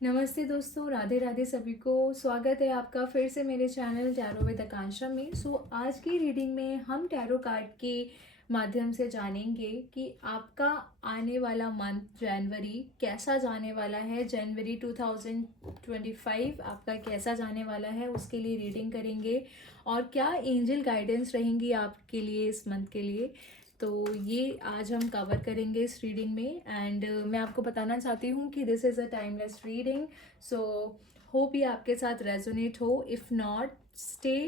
नमस्ते दोस्तों, राधे राधे सभी को। स्वागत है आपका फिर से मेरे चैनल टैरो विद आकांक्षा में। आज की रीडिंग में हम टैरो कार्ड के माध्यम से जानेंगे कि आपका आने वाला मंथ जनवरी कैसा जाने वाला है। जनवरी 2025 आपका कैसा जाने वाला है, उसके लिए रीडिंग करेंगे और क्या एंजल गाइडेंस रहेंगी आपके लिए इस मंथ के लिए। तो ये आज हम कवर करेंगे इस रीडिंग में। एंड मैं आपको बताना चाहती हूँ कि this is a timeless reading. So hope ये आपके साथ रेजोनेट हो। If not, stay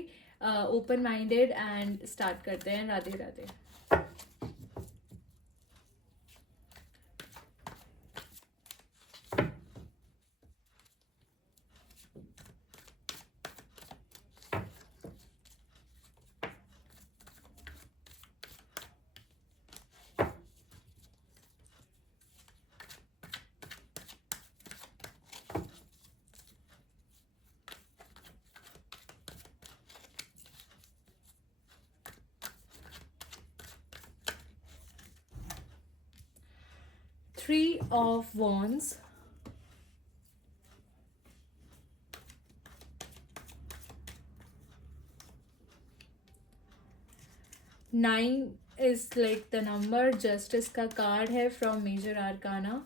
open minded and start करते हैं। Radhe Radhe. 3 of Wands, 9 is like the number, justice का कार्ड है फ्रॉम मेजर आर्काना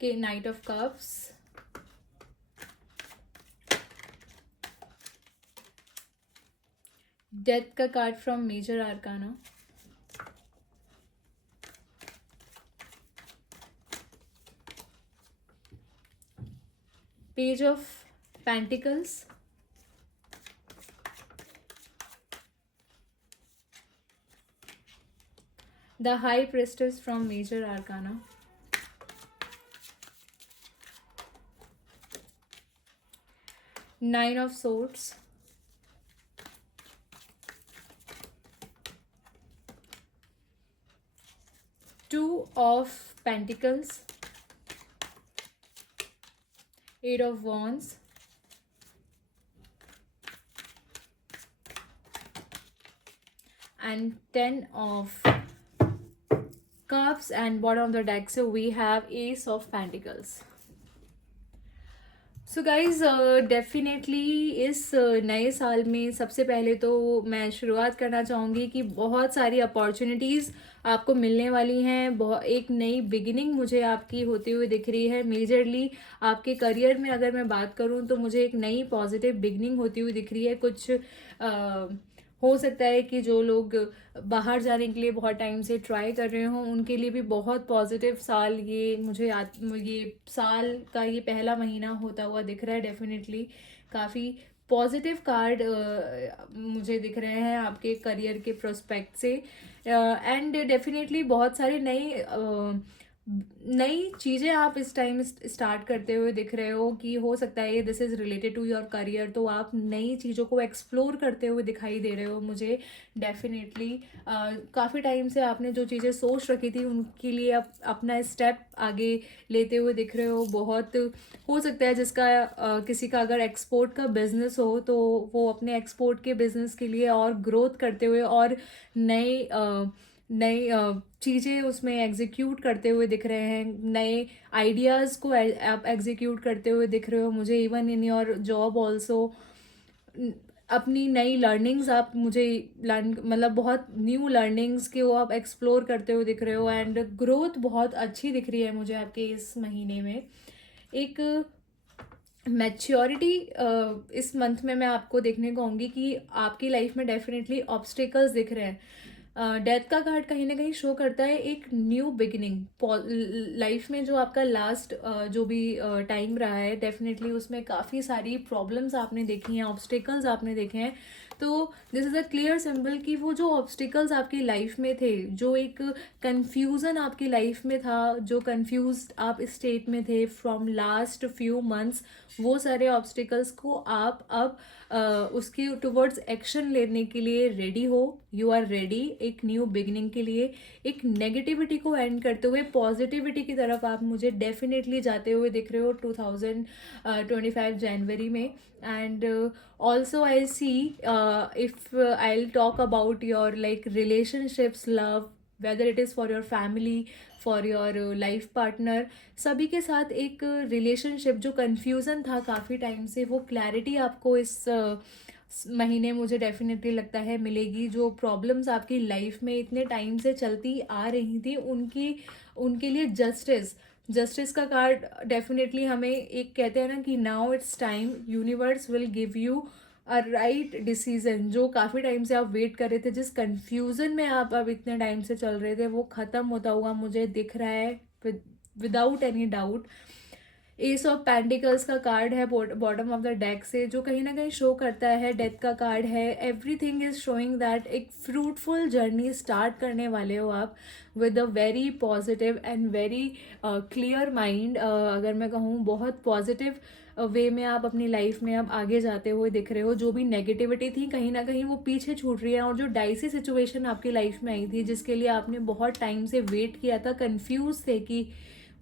के नाइट ऑफ कप्स, डेथ का card from major arcana, page of pentacles, the high priestess from major arcana, nine of swords, two of pentacles, eight of wands, and 10 of cups, and bottom of the deck so we have ace of pentacles. So guys definitely इस नए साल में सबसे पहले तो मैं शुरुआत करना चाहूँगी कि बहुत सारी अपॉर्चुनिटीज़ आपको मिलने वाली हैं। बहुत एक नई बिगिनिंग मुझे आपकी होती हुई दिख रही है। मेजरली आपके करियर में अगर मैं बात करूँ तो मुझे एक नई पॉजिटिव बिगिनिंग होती हुई दिख रही है। कुछ हो सकता है कि जो लोग बाहर जाने के लिए बहुत टाइम से ट्राई कर रहे हों उनके लिए भी बहुत पॉजिटिव साल ये मुझे ये साल का ये पहला महीना होता हुआ दिख रहा है। डेफिनेटली काफ़ी पॉजिटिव कार्ड मुझे दिख रहे हैं आपके करियर के प्रोस्पेक्ट से। एंड डेफिनेटली बहुत सारे नई चीज़ें आप इस टाइम स्टार्ट करते हुए दिख रहे हो कि हो सकता है this is related to your career. तो आप नई चीज़ों को एक्सप्लोर करते हुए दिखाई दे रहे हो मुझे डेफिनेटली। काफ़ी टाइम से आपने जो चीज़ें सोच रखी थी उनके लिए आप अपना स्टेप आगे लेते हुए दिख रहे हो। बहुत हो सकता है जिसका किसी का अगर एक्सपोर्ट का बिजनेस हो तो वो अपने एक्सपोर्ट के बिजनेस के लिए और ग्रोथ करते हुए और नए नई चीज़ें उसमें एग्जीक्यूट करते हुए दिख रहे हैं। नए आइडियाज़ को आप एग्जीक्यूट करते हुए दिख रहे हो मुझे। Even in your job also अपनी नई लर्निंग्स आप मुझे लर्न मतलब बहुत न्यू लर्निंग्स के वो आप एक्सप्लोर करते हुए दिख रहे हो। एंड ग्रोथ बहुत अच्छी दिख रही है मुझे आपके इस महीने में। एक मैच्योरिटी इस मंथ में मैं आपको देखने को आऊँगी कि आपकी लाइफ में डेफिनेटली ऑब्स्टिकल्स दिख रहे हैं। डेथ का कार्ड कहीं ना कहीं शो करता है एक न्यू बिगिनिंग। लाइफ में जो आपका लास्ट जो भी टाइम रहा है डेफिनेटली उसमें काफ़ी सारी प्रॉब्लम्स आपने देखी हैं, ऑब्स्टिकल्स आपने देखे हैं। तो this is a clear symbol कि वो जो ऑब्स्टिकल्स आपकी लाइफ में थे, जो एक कन्फ्यूज़न आपकी लाइफ में था, जो कन्फ्यूज आप स्टेट में थे फ्रॉम लास्ट फ्यू मंथ्स, वो सारे ऑब्स्टिकल्स को आप अब उसके टुवर्ड्स एक्शन लेने के लिए रेडी हो। यू आर रेडी एक न्यू बिगनिंग के लिए। एक नेगेटिविटी को एंड करते हुए पॉजिटिविटी की तरफ आप मुझे डेफिनेटली जाते हुए दिख रहे हो 2025 जनवरी में। And also I see if I talk about your like relationships, love, whether it is for your family, for your life partner, सभी के साथ एक रिलेशनशिप जो कन्फ्यूज़न था काफ़ी टाइम से, वो क्लैरिटी आपको इस महीने मुझे डेफिनेटली लगता है मिलेगी। जो प्रॉब्लम्स आपकी लाइफ में इतने टाइम से चलती आ रही थी, उनके लिए जस्टिस का कार्ड डेफिनेटली हमें एक कहते हैं ना कि now it's time, universe will give you a right decision. जो काफ़ी टाइम से आप वेट कर रहे थे, जिस कन्फ्यूज़न में आप अब इतने टाइम से चल रहे थे, वो ख़त्म होता हुआ मुझे दिख रहा है without any doubt. S of pentacles का कार्ड है बॉटम ऑफ द डेक से, जो कहीं ना कहीं शो करता है, डेथ का कार्ड है। एवरीथिंग इज शोइंग दैट एक फ्रूटफुल जर्नी स्टार्ट करने वाले हो आप with a very positive and very clear mind. अगर मैं कहूँ बहुत पॉजिटिव वे में आप अपनी लाइफ में अब आगे जाते हुए दिख रहे हो। जो भी नेगेटिविटी थी कहीं ना कहीं वो पीछे छूट रही है, और जो डाइसी सिचुएशन आपकी लाइफ में आई थी, जिसके लिए आपने बहुत टाइम से वेट किया था, कंफ्यूज थे कि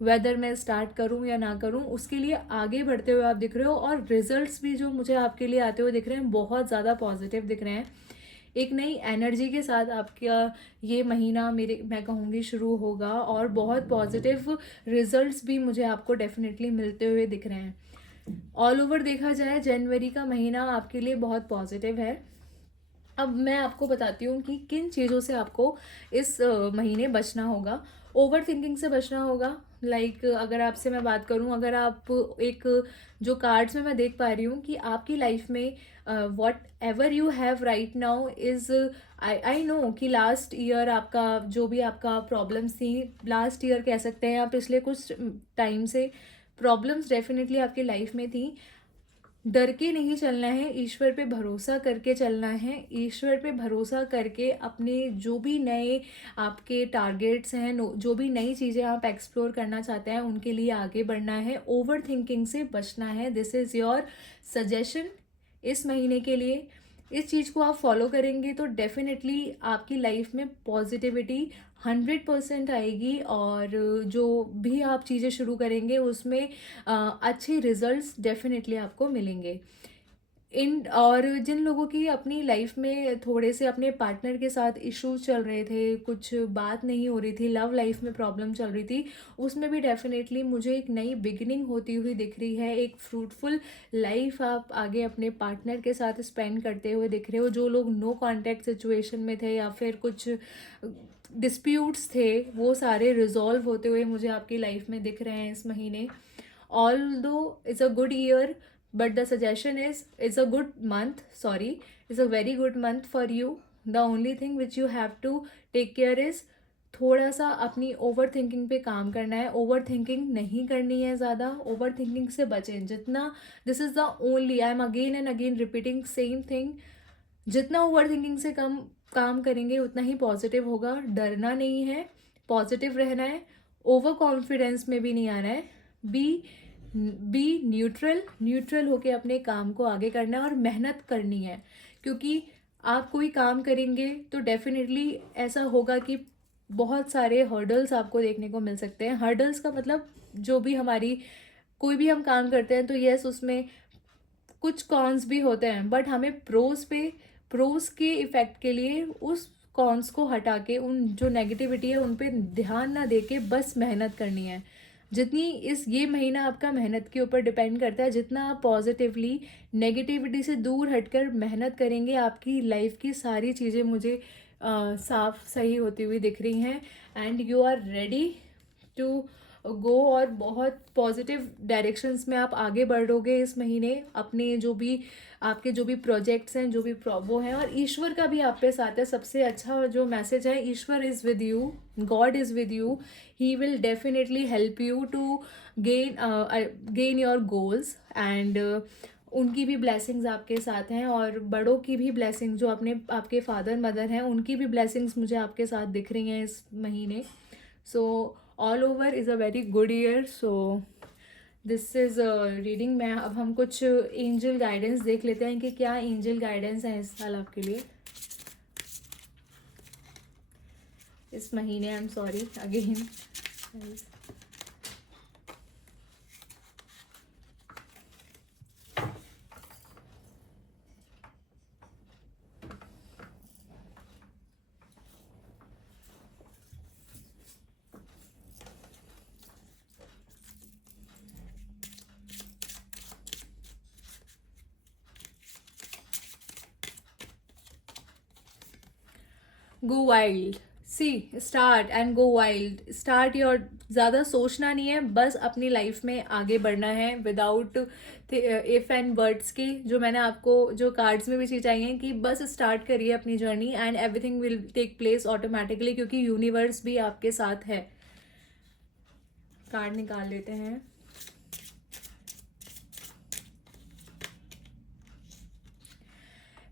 वेदर मैं स्टार्ट करूं या ना करूं, उसके लिए आगे बढ़ते हुए आप दिख रहे हो। और रिजल्ट्स भी जो मुझे आपके लिए आते हुए दिख रहे हैं बहुत ज़्यादा पॉजिटिव दिख रहे हैं। एक नई एनर्जी के साथ आपका ये महीना मैं कहूँगी शुरू होगा, और बहुत पॉजिटिव रिजल्ट्स भी मुझे आपको डेफिनेटली मिलते हुए दिख रहे हैं। ऑल ओवर देखा जाए जनवरी का महीना आपके लिए बहुत पॉजिटिव है। अब मैं आपको बताती हूँ कि किन चीज़ों से आपको इस महीने बचना होगा। ओवर थिंकिंग से बचना होगा। अगर आपसे मैं बात करूँ, अगर आप एक जो कार्ड्स में मैं देख पा रही हूँ कि आपकी लाइफ में what ever you have right now is, I know कि लास्ट ईयर आपका जो भी आपका प्रॉब्लम्स थी, लास्ट ईयर कह सकते हैं, या पिछले कुछ टाइम से प्रॉब्लम्स डेफिनेटली आपकी लाइफ में थी। डर के नहीं चलना है, ईश्वर पे भरोसा करके चलना है। ईश्वर पे भरोसा करके अपने जो भी नए आपके टारगेट्स हैं, जो भी नई चीज़ें आप एक्सप्लोर करना चाहते हैं, उनके लिए आगे बढ़ना है। ओवर थिंकिंग से बचना है। दिस इज़ योर सजेशन इस महीने के लिए। इस चीज़ को आप फॉलो करेंगे तो डेफिनेटली आपकी लाइफ में पॉजिटिविटी 100% आएगी, और जो भी आप चीज़ें शुरू करेंगे उसमें अच्छे रिजल्ट्स डेफिनेटली आपको मिलेंगे। और जिन लोगों की अपनी लाइफ में थोड़े से अपने पार्टनर के साथ इश्यूज चल रहे थे, कुछ बात नहीं हो रही थी, लव लाइफ में प्रॉब्लम चल रही थी, उसमें भी डेफिनेटली मुझे एक नई बिगिनिंग होती हुई दिख रही है। एक फ्रूटफुल लाइफ आप आगे अपने पार्टनर के साथ स्पेंड करते हुए दिख रहे हो। जो लोग नो कॉन्टैक्ट सिचुएशन में थे या फिर कुछ डिस्प्यूट्स थे, वो सारे रिजॉल्व होते हुए मुझे आपकी लाइफ में दिख रहे हैं इस महीने। Although it's a good year, but the suggestion is it's a good month. Sorry, it's a very good month for you. The only thing which you have to take care is थोड़ा सा अपनी over thinking पे काम करना है। Over thinking नहीं करनी है ज़्यादा, ओवर थिंकिंग से बचें जितना। This is the only, I am again and again repeating same thing. जितना ओवर थिंकिंग से कम काम करेंगे उतना ही पॉजिटिव होगा। डरना नहीं है, पॉजिटिव रहना है, ओवर कॉन्फिडेंस में भी नहीं आना है। बी न्यूट्रल होके अपने काम को आगे करना है और मेहनत करनी है। क्योंकि आप कोई काम करेंगे तो डेफिनेटली ऐसा होगा कि बहुत सारे हर्डल्स आपको देखने को मिल सकते हैं। हर्डल्स का मतलब जो भी हमारी कोई भी हम काम करते हैं तो यस, उसमें कुछ कॉन्स भी होते हैं, बट हमें प्रोस के इफेक्ट के लिए उस कॉन्स को हटा के, उन जो नेगेटिविटी है उन पे ध्यान ना दे के बस मेहनत करनी है। जितनी ये महीना आपका मेहनत के ऊपर डिपेंड करता है। जितना आप पॉजिटिवली नेगेटिविटी से दूर हटकर मेहनत करेंगे, आपकी लाइफ की सारी चीज़ें मुझे साफ सही होती हुई दिख रही हैं, and you are ready to go. और बहुत पॉजिटिव डायरेक्शंस में आप आगे बढ़ोगे इस महीने। अपने जो भी आपके जो भी प्रोजेक्ट्स हैं, जो भी वो हैं, और ईश्वर का भी आप पे साथ है। सबसे अच्छा जो मैसेज है, ईश्वर is with you, God is with you, he will definitely help you to gain your goals, and उनकी भी ब्लेसिंग्स आपके साथ हैं। और बड़ों की भी ब्लेसिंग, जो आपके फादर मदर हैं, उनकी भी ब्लेसिंग्स मुझे आपके साथ दिख रही हैं इस महीने। So all over is a very good year. So this is reading में अब हम कुछ एंजल गाइडेंस देख लेते हैं कि क्या एंजल गाइडेंस है इस साल आपके लिए, इस महीने। I am sorry again. Go wild, see start and go wild, start your, ज़्यादा सोचना नहीं है, बस अपनी लाइफ में आगे बढ़ना है विदाउट इफ एंड वर्ड्स के, जो मैंने आपको जो कार्ड्स में भी चीज़ चाहिए हैं कि बस स्टार्ट करिए अपनी journey and everything will take place automatically, क्योंकि यूनिवर्स भी आपके साथ है। कार्ड निकाल लेते हैं।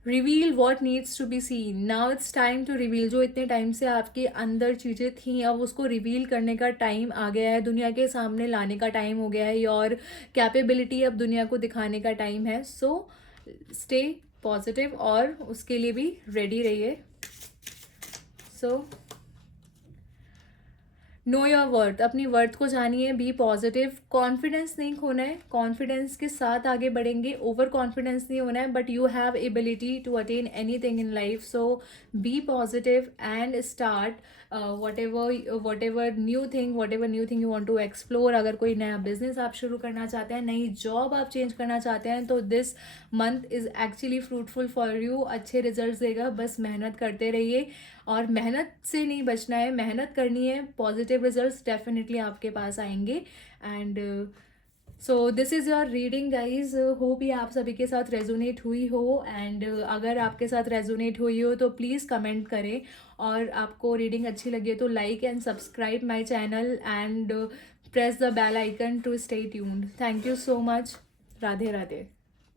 Reveal what needs to be seen, now it's time to reveal. जो इतने टाइम से आपके अंदर चीज़ें थी, अब उसको रिवील करने का टाइम आ गया है, दुनिया के सामने लाने का टाइम हो गया है, और कैपेबिलिटी अब दुनिया को दिखाने का टाइम है। सो स्टे पॉजिटिव और उसके लिए भी रेडी रहिए। सो नो योर वर्थ, अपनी वर्थ को जानिए, बी पॉजिटिव, कॉन्फिडेंस नहीं खोना है, कॉन्फिडेंस के साथ आगे बढ़ेंगे, ओवर कॉन्फिडेंस नहीं होना है, but you have ability to attain anything in life. So be positive and start whatever new thing you want to explore. अगर कोई नया बिजनेस आप शुरू करना चाहते हैं, नई जॉब आप चेंज करना चाहते हैं, तो this month is actually fruitful for you, अच्छे रिजल्ट देगा, बस मेहनत करते रहिए, और मेहनत से नहीं बचना है, मेहनत करनी है, पॉजिटिव रिजल्ट्स डेफिनेटली आपके पास आएंगे। And so this is your reading guys, hope ये आप सभी के साथ रेजोनेट हुई हो, एंड अगर आपके साथ रेजोनेट हुई हो तो प्लीज़ कमेंट करें, और आपको रीडिंग अच्छी लगी है तो like and subscribe my channel and press the bell icon to stay tuned. Thank you so much. Radhe Radhe.